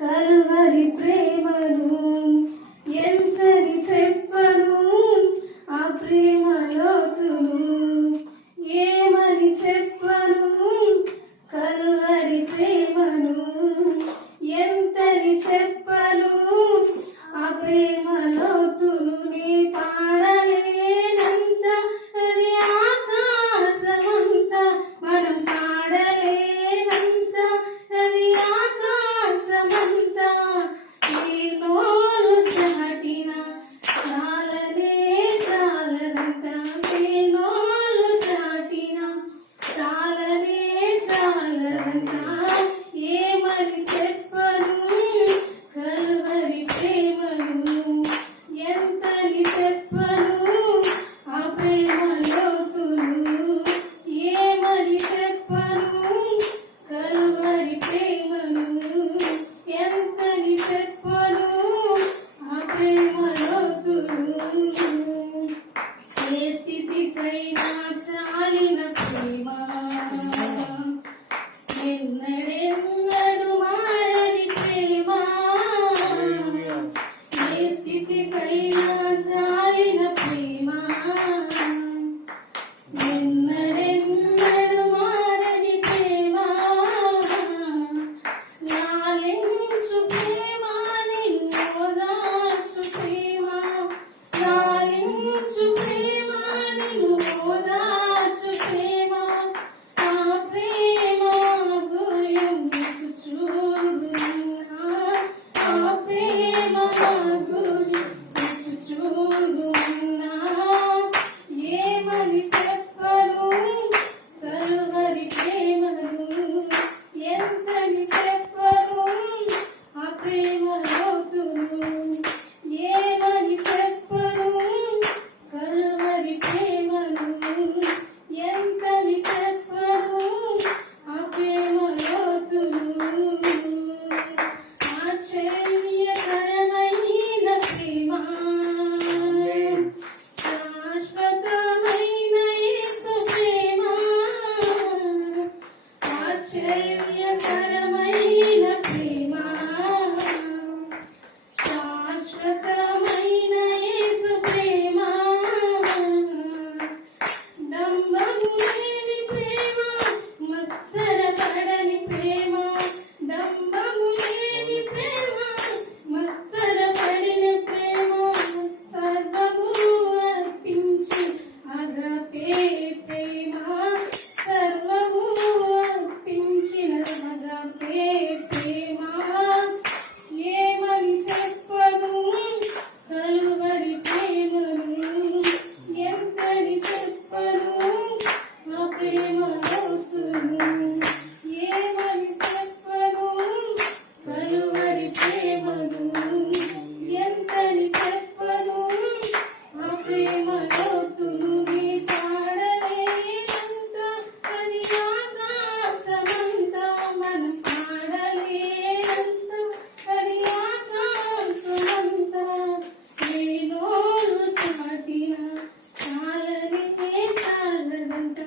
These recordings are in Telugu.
కలువరి ప్రేమను ఎంతని చెప్పను, ఆ ప్రేమ లోతును ఏమని చెప్పను. కలువరి ప్రేమను ఎంతని చెప్పను, ఆ ప్రేమ లోతును నే పాడలేనంత, అది ఆకాశమంత మనం పాడలేనంత, అది ఆకాశమంత. నీ నోరు చాటిన చాలనే చాలనంత, నీ నోరు చాటిన చాలనే చాలనంత. ఏమని చెప్పను కలువరి ప్రేమను ఎంతని చెప్పను, ఆ ప్రేమ లోతును ఏమని చెప్పను. కలువరి ప్రేమను ఎంతని చెప్పను, ఆ ప్రేమ లోతును. ఏ స్థితికైనా చాలిన ప్రేమ, ఎన్నడెన్నడు మారని ప్రేమ. ఏ స్థితికైనా చాలిన ప్రేమ, ఎన్నడెన్నడు మారని ప్రేమ. లాలించు ప్రేమ, నిన్ను ఓదార్చు ప్రేమ, లాలించు ప్రేమ, నిన్ను ఓదార్చు ప్రేమ. ఆ ప్రేమ గురించి చూడున్నా, ఆ ప్రేమ గురించి చూడున్నా. ఏమని చెప్పను కలువరి ప్రేమను ఎంతని చెప్పను, ఆ ప్రేమ లోతును ఏమని చెప్పను. కలువరి ప్రేమను ఎంతని చెప్పను, ఆ ప్రేమ లోతును. ఆశ్చర్యకరమైన ప్రేమ, శాశ్వతమైన యేసు ప్రేమ. ఆశ్చర్యకరమైన ప్రేమ, శాశ్వతమైన యేసు ప్రేమ. డంబము లేని ప్రేమ, మత్సరపడని ప్రేమ, డంబము లేని ప్రేమ, మత్సరపడిన ప్రేమ. సర్వము అర్పించి అగపే ప్రేమ, సర్వము అర్పించిన అగపే ప్రేమ. ఏమని చెప్పను కలువరి ప్రేమను ఎంతని చెప్పను, ఆ ప్రేమ లోతును ఏమని చెప్పను. కలువరి ప్రేమను ఎంతని చెప్పను, ఆ ప్రేమ లోతును నీ పాడలేనంత, అది ఆకాశమంత మనం పాడలేనంత, అది ఆకాశమంత. నీ నోరు చాటిన చాలనే చాలనంత,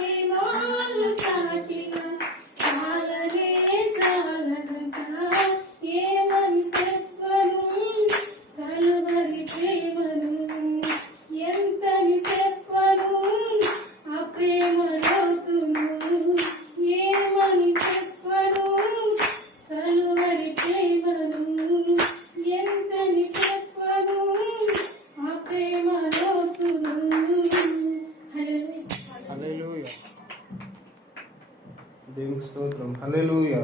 నీ నోరు చాటిన చాలనే చాలనంత. ఏమని చెప్పను కలువరి ప్రేమను ఎంతని చెప్పను, ఆ ప్రేమ లోతును ఏమని చెప్పను. కలువరి ప్రేమను ఎంతని చెప్పను, ఆ ప్రేమ లోతును. హల్లెలూయా. దేవునికి స్తోత్రం. హల్లెలూయా.